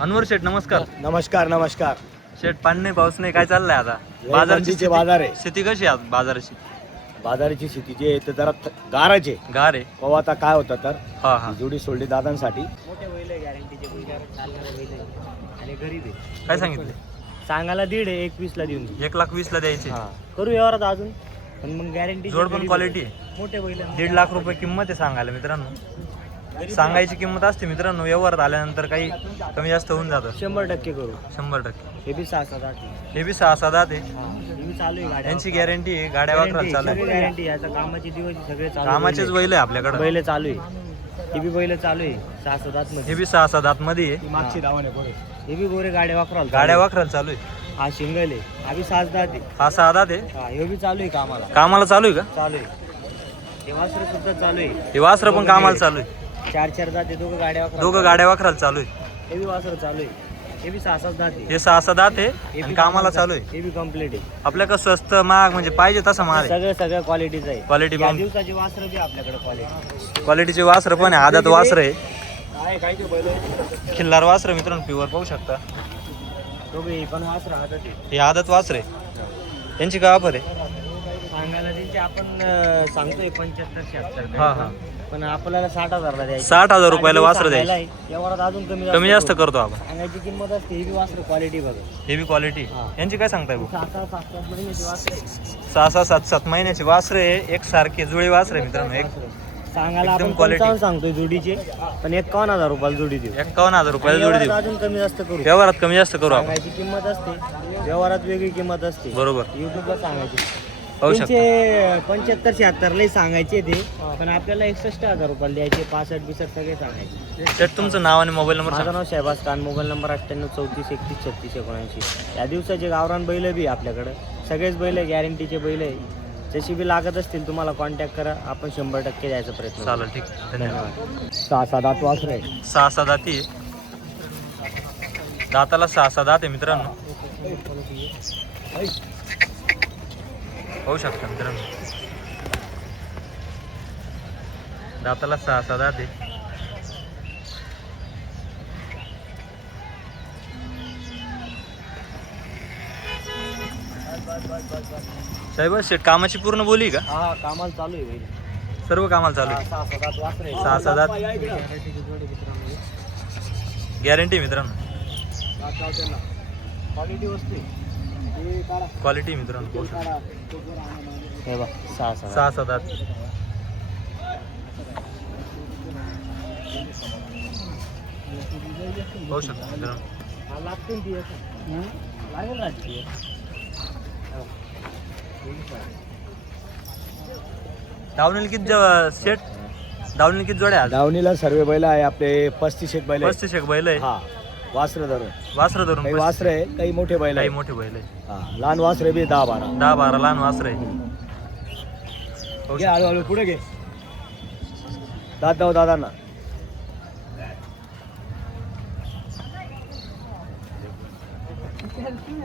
अनवर शेठ नमस्कार. नमस्कार नमस्कार. शेठ पाणी नाही, पाऊस नाही, काय चाललंय आता? बाजारची बाजार आहे. स्थिती कशी आहे आज बाजाराची? बाजाराची स्थिती जी आहे तर जरा गाराचे गार आहे. हो. आता काय होतं तर हा हा. जोडी सोडली दादांसाठी. मोठे बैल आहे, गॅरंटीचे बैल चालणारे बैल आहे आणि गरीब आहे. काय सांगितले? सांगायला 1.5 आहे, 21 ला देऊन देऊ. 1,20,000 द्यायचे. हा करू व्यवहारात अजून, पण मग गॅरंटी जोड पण क्वालिटी आहे. मोठे बैल 1.5 लाख रुपये किंमत आहे सांगायला मित्रांनो. सांगायची किंमत असते मित्रांनो, व्यवहारात आल्यानंतर काही कमी जास्त होऊन जातं. 100% करू. 100%. हे बी 6-7 आहे. हे बी 6-7 आहे. हे बी चालू आहे गाड्या. यांची गॅरंटी आहे, गाड्या वापरायला चालू आहे. गॅरंटी याचा कामाचे दिवस सगळे चालू. कामाचेच बैल आहे आपल्याकडे. बैल चालू आहे. हे बी बैल चालू आहे 6-7 मध्ये. हे बी 6-7 मध्ये आहे. मागची धावाने पुढे हे बी गोरे गाड्या वापराल. गाड्या वापरायला चालू आहे. हा शिंगल आहे. हा बी 7-10 आहे. हा 6 आहे. हा हे बी चालू आहे कामाला. कामाला चालू आहे का? चालू आहे. हे वासरू सुद्धा चालू आहे. हे वासरं पण कामाला चालू आहे. 4-4 जाते, दोघं गाड्या वापराल. दोघं गाड्या वापरायला चालू आहे. हे बी वासरू चालू आहे. हे बी 6-7 जाते. हे 6-7 आहे आणि कामाला चालू आहे. हे बी कम्प्लीट आहे. आपल्याकडे स्वस्त महाग म्हणजे पाहिजे तसा माल आहे. सगळ्या क्वालिटीचं आहे. क्वालिटी या दिवसाची वासरं बी आपल्याकडे क्वालिटी. क्वालिटीचे वासर पण आहे. आदत वासर आहे. काय काय ते बैल खिल्लार वासर मित्रांनो, प्युअर पाहू शकता. दोघे पण वासरं आदत आहे. हे आदत वासर आहे. यांची काय ऑफर आहे? सांगायला त्यांचे आपण सांगतोय 75-76. हा हा. पण आपल्याला 60,000 द्यायचे. 60,000 रुपयाला वासर द्यायचे. व्यवहारात अजून कमी जास्त करतो आपण. सांगायची किंमत असते. ही बी वासरं क्वालिटी बघा. हे बी क्वालिटी. यांची काय सांगताय भाऊ? 6-7 महिन्याची वासरं आहे. 6-7 महिन्याची वासर आहे. एक सारखे जुळी वासर आहे मित्रांनो. एक सांगायला एकदम आपण quality. 55 सांगतोय जोडीचे, पण 51,000 रुपयाला जोडी देऊ. 51,000 रुपयाला जोडी देऊ. अजून कमी जास्त करू. व्यवहारात कमी जास्त करू आपण. सांगायची किंमत असते, व्यवहारात वेगळी किंमत असते. बरोबर युट्यूबला सांगायची. पाहू शकता. त्यांचे 75-76 लई सांगायचे ते, पण आपल्याला 61,000 रुपयाला द्यायचे. 65-62 सगळे सांगायचे. शेठ तुमचं नाव आणि मोबाईल नंबर माझं सांगा. नाव शहबाज खान. Mobile number 9834313679. या दिवसाचे गावरान बैल बी आपल्याकडं सगळेच बैल गॅरंटीचे बैल आहे. जशी बी लागत असतील तुम्हाला कॉन्टॅक्ट करा, आपण 100% द्यायचा प्रयत्न करू. चालेल, ठीक आहे. धन्यवाद. 6-7 वासर आहे. 6-6 दाती आहे. दाताला 6-6 दात आहे मित्रांनो, पाहू शकता मित्रांनो. दाताला 6-6 दात आहे. साहेब शेठ कामाची पूर्ण बोली का? हा कामाला चालू आहे बैल. सर्व कामाला चालू आहे. 6-7 वासर आहे. 6-6 दात गॅरंटी मित्रांनो. क्वालिटी वस्तू आहे. क्वालिटी मित्रांनो पाहू शकता. हे बघ 6-7. 6-6 दात. पाहू शकता मित्रांनो. लागतील ती लागेल राहते. दावणीला किती सेट? दावणीला किती जोड्या आज? दावणीला सर्व बैल आहे आपले 35 एक बैल आहे. 35 एक बैल आहे. हा वासर धरून वासरं धरून काही 35. वासर आहे, काही मोठे बैल काही आहे. मोठे बैल आहे. हा लहान वासरे बी 10-12. 10-12 लहान वासर आहे. पाहू घे शकता. हळूहळू पुढे घे. दादा दादांना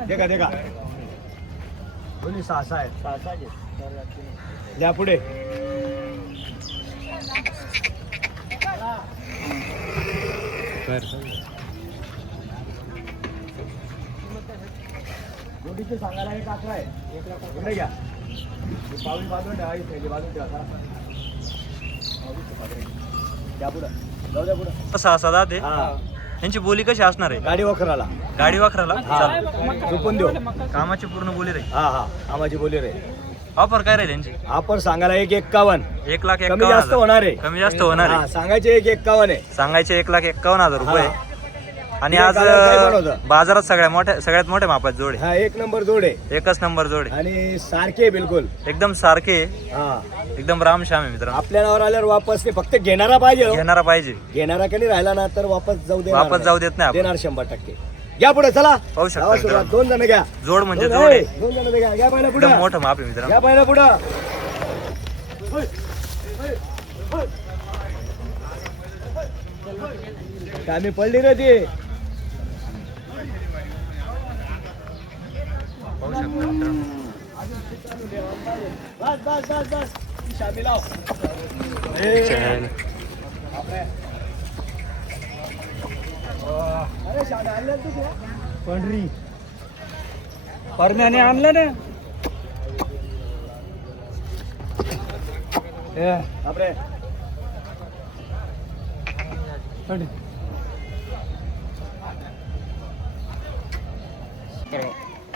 देखा देखा दोन्ही 6-6 आहे. द्या पुढे. जोडीचे सांगायला 1 आहे. पुढे घ्या. पाऊस बाजून ठेवा, ही थैली बाजून ठेवा. द्या पुढं. जाऊ द्या पुढं. 6-6 दात आहे. हा यांची बोली कशी असणार आहे? गाडी वखराला. गाडी वाखराला हा चालेल. झोपून देऊ. कामाची पूर्ण बोली राहील. हा हा आमाची बोली रे. ऑफर काय राहील यांची? आपण सांगायला 1,51. 1,51,000. कमी जास्त होणार आहे. कमी जास्त होणार हा आहे. सांगायचे 1,51 आहे. सांगायचे 1,51,000 रुपये. आणि आज काय बनवतं? बाजारात सगळ्यात मोठ्या मापात जोड आहे. हा 1 नंबर जोड आहे एकच नंबर जोड आहे. आणि सारखे बिलकुल. एकदम सारखे, हा एकदम रामश्याम आहे मित्रांनो. आपल्या नावावर आल्यावर वापस ते फक्त घेणारा पाहिजे हो. घेणारा पाहिजे, घेणारा कधी राहिला ना तर वापस जाऊ दे. वापस जाऊ देत नाही आपण. देणार 100%. घ्या पुढे चला. पाहू शकता जावा सुरुवात. मित्रांनो. 2 जण घ्या. जोड म्हणजे दोन जोड आहे. 2 जण घ्या. घ्या पहिला पुढे. एकदम मोठं माप आहे मित्रांनो. घ्या पहिला पुढे. कामी पडली रे ती. पाहू शकता मित्रांनो. बस बस बस बस. शामी लाव. चल. अरे शाळा आणल्या तुझ्या पंढरी परम्याने आणलं ना. बापरे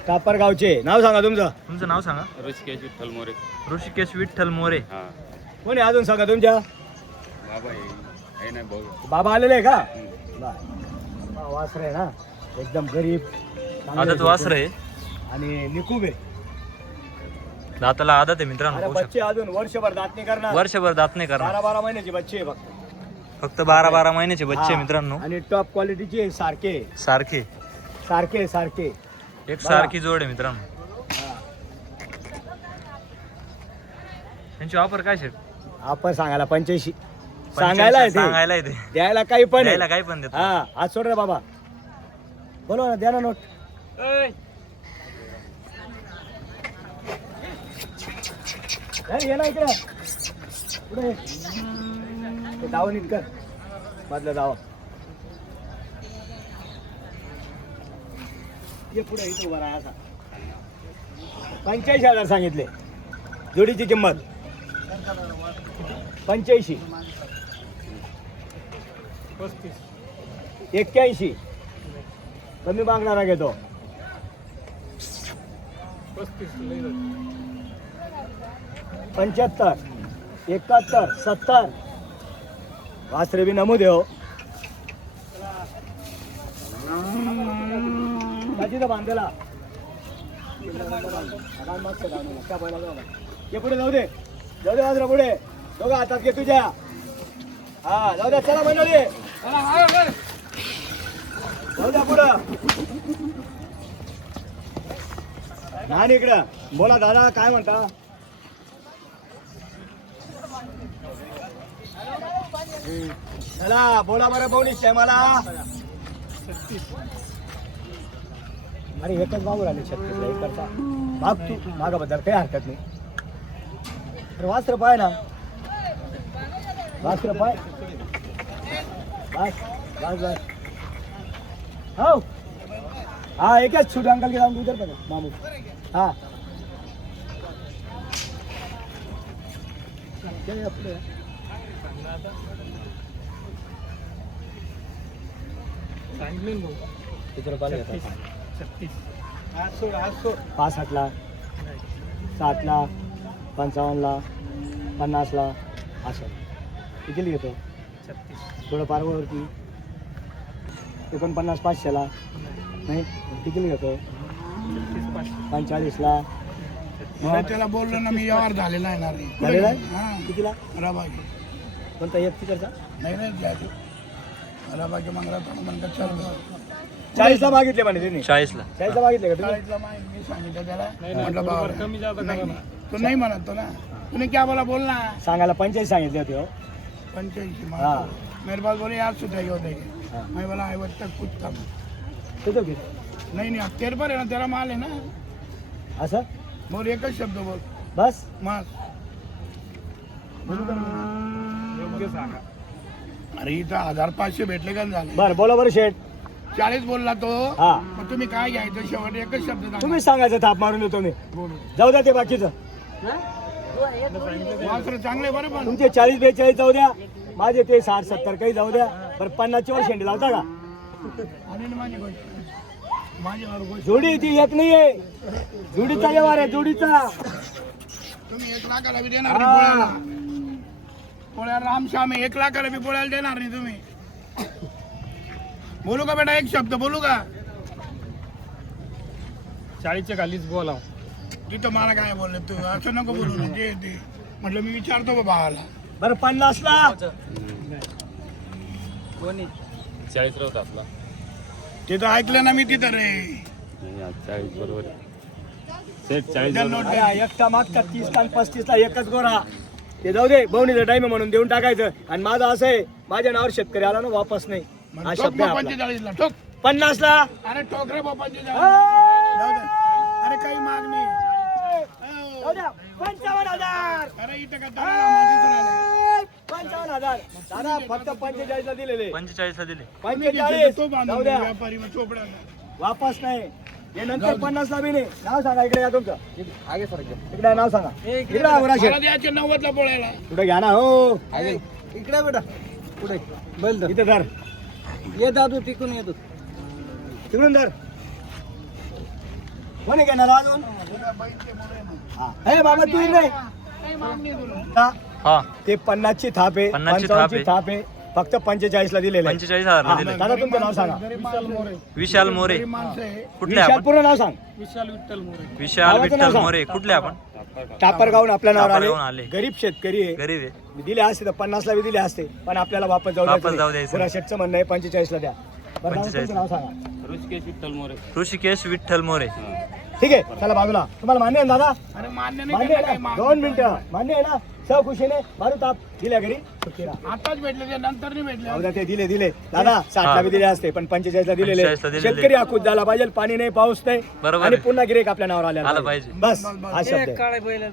कापरगावचे नाव सांगा तुमचं. तुमचं नाव सांगा. ऋषिकेश विठ्ठल मोरे. ऋषिकेश विठ्ठल मोरे. हा कोणी अजून सांगा तुमच्या. बाबा आहे ना भाऊ. बाबा आलेले आहे का. वासर आहे ना एकदम गरीब आदत वासर आहे आणि निकूब आहे. दाताला आदत आहे मित्रांनो. अरे पाहू बच्चे अजून वर्षभर दात नाही शकता. करणार. वर्षभर दात नाही करणार. 12 महिन्याचे बच्चे आहे फक्त 12 महिन्याचे बच्चे हा. मित्रांनो. आणि टॉप क्वालिटीचे सारखे सारखे सारखे सारखे एक सारखी जोड आहे मित्रांनो. त्यांची ऑफर काय शेट. आपण सांगायला 85 सांगायला आहे ते. सांगायला येते द्यायला काही पण आहे. द्यायला काही पण देतो. हा आज सोड रे बाबा. बोलवा ना द्या ना नोट. ये ना इकडे पुढे ते दावा नीट कर. मधला दावा ये पुढे इथं उभा राहा असा. 85,000 सांगितले जोडीची किंमत. 85 81 कमी मागणारा घेतो. 75 71 70 वासरे बी नमूद आहे हो. तर बांधलेला ये पुढे जाऊ दे वासरा पुढे. दोघं हातात घे तुझ्या. हा जाऊ द्या. चला मंडळी जाऊ द्या पुढं. नाही इकडं बोला दादा काय म्हणता. चला बोला बरं बोलीस मला. अरे एकच बाबू राहिले 36 ला एक करता बाप तू मागाबद्दल काही हरकत नाही. वास्त्र पाय ना वास्त्र पाय. बस बस बस हो. हाँ एकच छोटे अंकल के नाम उधर पर मामू. हाँ किती रुपयाला घेतात. 65 ला 60 ला 55 ला 50 ला असं किती घेतो. थोडं पारवरती 49 500 ला नाही किती घेतो. 45 ला त्याला बोललो ना मी यावर झालेला आहे ना रे. झालेला हा. आहे कितीला. रबागी कोणता एक तिकडचा. नाही नाही द्यायचं रबागी मंगला तो म्हणतात चल 40 ला मागितले म्हणे त्यांनी. 40 ला 40 ला मागितले का तुम्ही. 40 ला मी सांगितलं त्याला म्हटलं बाबा नाही तो नाही म्हणत तो ना. तुम्ही क्या बोला बोल ना. सांगायला 85 सांगितले होते हो. 85 हाँ. मेरे पास बोले यार सुधाई होते हाँ. मैं बोला आई तक कुछ कम किती घेत नहीं नहीं अब तेरे पर है ना तेरा माल है ना. असं बोल एकच शब्द बोल बस. मग अरे इथं 1500 भेटले का झाले. बर बोला बरं शेठ. 40 बोलला तो. हा. मग तुम्ही काय घ्यायचं शेवट एकच शब्द सांगा. तुम्ही सांगायचं थाप मारून देतो मी. बोलू जाऊ द्या ते बाकीचं. वासरं चांगले बरं पण तुमचे 40 42 जाऊ द्या. माझे ते 60 70 काही जाऊ द्या. बरं 50 वर शेंडी लावता का. आणि माझी गोष्ट माझ्यावर गोष्ट जोडी ती एक नाहीये. जोडीचा व्यवहार आहे जोडीचा. तुम्ही 1 लाखाला बी देणार नाही पोळ्याला. पोळ्या रामश्याम 1 लाखाला बी पोळ्याला देणार नाही तुम्ही. बोलू का बेटा एक शब्द बोलू का. 40च्या खालीच बोला. तिथं मला काय बोलले तू असं नको बोलू ना. ते म्हटलं मी विचारतो बा भावाला. बरं 50 ला 40 होता आपला. तिथं ऐकलं ना मी तिथं रे. 40 बरोबर. सेट 40 त्या नोट अरे, एकटा मागता 30 का 35 ला एकच गोरा. ते जाऊ दे बहुणीचा टाइम आहे म्हणून देऊन टाकायचं. आणि माझं असं आहे माझ्या नावावर शेतकरी आला ना वापस नाही. हा ठोक शब्द आहे बा आपला. 45 ला ठोक. 50 ला अरे ठोक रे बा 45. जाऊ दे. अरे काही माग नाही. जाऊ द्या. 55,000. अरे इथं का तळाला मातीचं राहिलं. 55,000. दादा फक्त 45 ला दिलेले. 45 ला दिले. 45. तो जाऊ बांधून द्या. व्यापारी मग चोपड्याला. वापस नाही हे नंतर 50 ला बी नाही. नाव सांगा इकडे या तुमचं इकडे नाव सांगा इकडे आवरा शेठ. मला द्यायचे 90 ला पोळ्याला. पुढे घ्या ना हो इकडे बेटा पुढे बैल धर. इथे धर ये दादू तिकून येतो. तिकडून धर कोणी घेणार अजून हा. हे बाबा तू इकडे काही माग नाही तुला. हा. हा ते 50 ची थाप आहे 50 ची 55 ची थाप आहे फक्त 45 ला दिलेले 45,000 ला दिले. दादा तुमचं नाव सांगा विशाल मोरे गरीब माणसं आहे. कुठले विशाल आपण? पूर्ण नाव सांग विशाल विठ्ठल मोरे. विशाल नावाचं विठ्ठल नाव सांग. मोरे कुठले आपण? टापरगावून आपल्या नावावर टापरगावहून आले आले. गरीब शेतकरी आहे गरीब आहे. दिले असते तर 50 ला बी दिले असते पण आपल्याला वापस जाऊ वापस द्यायचं जाऊ नाही. द्यायचं पुरा शेटचं म्हणणं आहे 45 ला द्या बरं, दादा, 45. तुमचं नाव सांगा ऋषिकेश विठ्ठल मोरे. ऋषिकेश विठ्ठल मोरे. ठीक आहे चला बाजूला तुम्हाला मान्य आहे ना दादा अरे मान्य नाही मान्य केलं आहे काही ना माग. 2 मिनिटं मान्य आहे ना सह खुशीने मारू ताप दिल्या घरी सुट्टी राहा. आताच भेटले ते नंतर नाही भेटले. जाऊ द्या, ते दिले दादा 60 ला बी दिले असते पण 45 ला दिलेले 45 ला दिलेले. शेतकरी आखूत झाला पाहिजे पाणी नाही पाऊस नाही बरोबर आणि आहे. पुन्हा गिरेक आपल्या नावावर आला आलं पाहिजे. बस हा शब्द आहे. काळे बैल